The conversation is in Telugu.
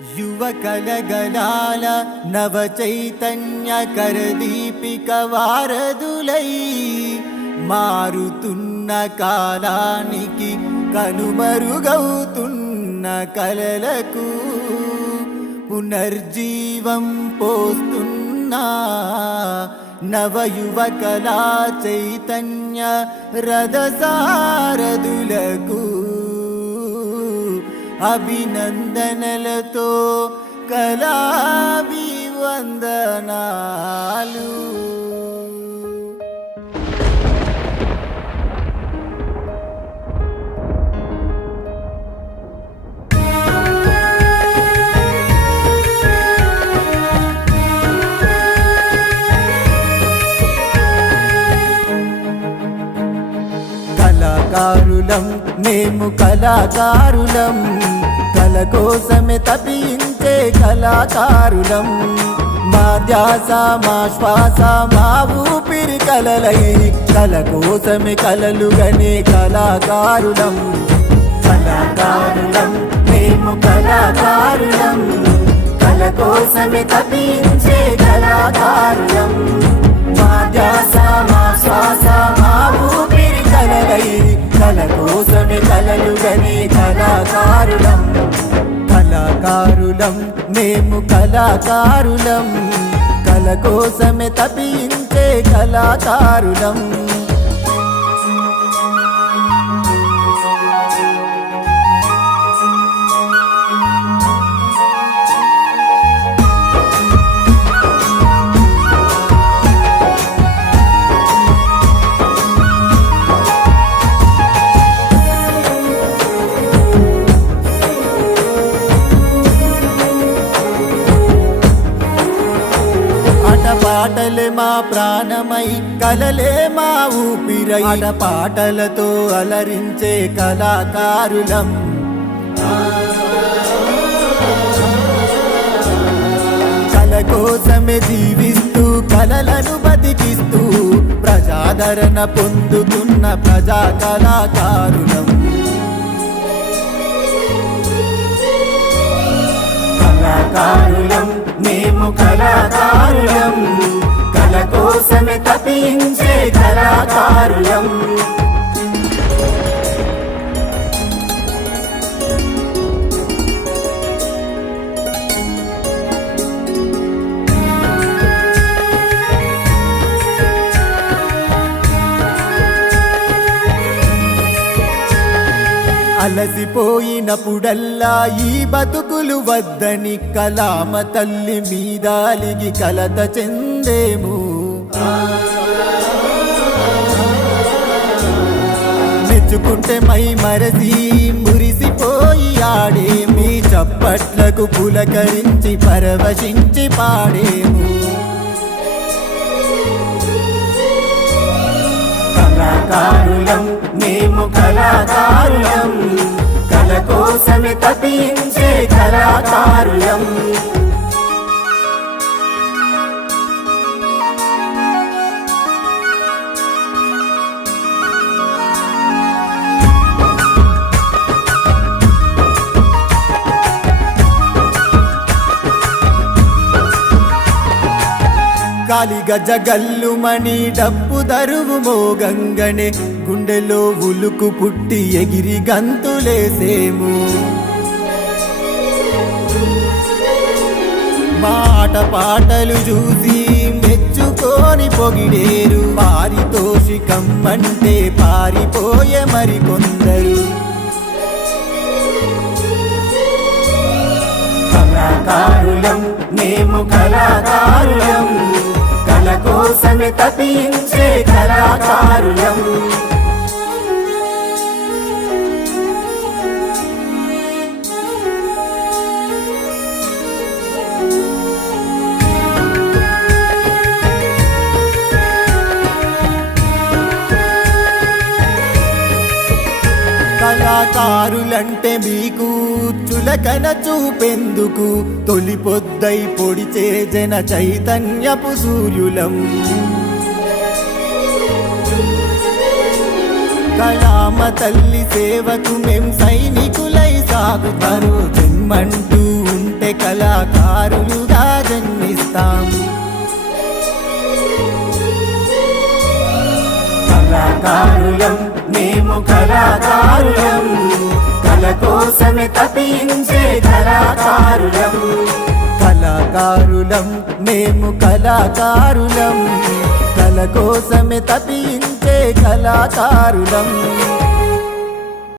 యువకలగలాల నవ చైతన్య కరదీపిక వారధులై మారుతున్న కాలానికి కనుమరుగవుతున్న కలలకు పునర్జీవం పోస్తున్నా నవయువకళా చైతన్య రథసారథులకు అభినందనలతో కళాభివందనాలు. కళాకారులం మేము కళాకారులం, కళ కోసమే తపించే కళాకారులం. మా ధ్యాస మా శ్వాస మా ఊపిరి కలలై కళ కోసమే కలలుగనే కళాకారులం. కళాకారులం మేము కళాకారులం, కళ కోసమే తపించే కళాకారులం. మా ధ్యాస మా శ్వాస మా ఊపిరి కలలై కళ కోసమే కలలుగనే కళాకారులం. కళాకారులం మేము కళాకారులం, కళ కోసమే తపించే కళాకారులం. పాటలే మా ప్రాణమై కలలే మా ఊపిరై పాటలతో అలరించే కళాకారులం. కళ కోసమే జీవిస్తూ కళలను బతికిస్తూ ప్రజాదరణ పొందుతున్న ప్రజా కళాకారులం. కళాకారులం మేము కళాకారులం, కళ కోసమే తపించే కళాకారులం. అలసిపోయినప్పుడల్లా ఈ బతుకులు వద్దని కలామ తల్లి మీదాలిగి కలత చెందేము. మెచ్చుకుంటే మై మరసి మురిసిపోయి ఆడేమి, చప్పట్లకు పులకరించి పరవశించి పాడేము. కళాకారులం మేము కళాకారులం, కళ కోసమే తపించే కళాకారులం. గాలిగ జగల్లుమని డప్పు దరువు మోగంగనే గుండెలో ఉలుకు పుట్టి ఎగిరి గంతులేసేము. మాట పాటలు చూసి మెచ్చుకొని పొగిడేరు, పారితోషికమ్మంటే పారిపోయే మరికొందరు. కళాకారులం మేము కళాకారులం, కళ కోసమే తపించే కళాకారులం. కళాకారులంటే మీకు చులకన చూపెందుకు, తొలి పొద్దై పొడిచే జన చైతన్యపు సూర్యులం. కళామ తల్లి సేవకు మేం సైనికులై సాగుతారు. జన్మంటూ ఉంటే కళాకారులం మేము కళాకారులం కళ కోసమే తపించే కళాకారులం కళాకారులం మేము కళాకారులం కళ కోసమే తపించే కళాకారులం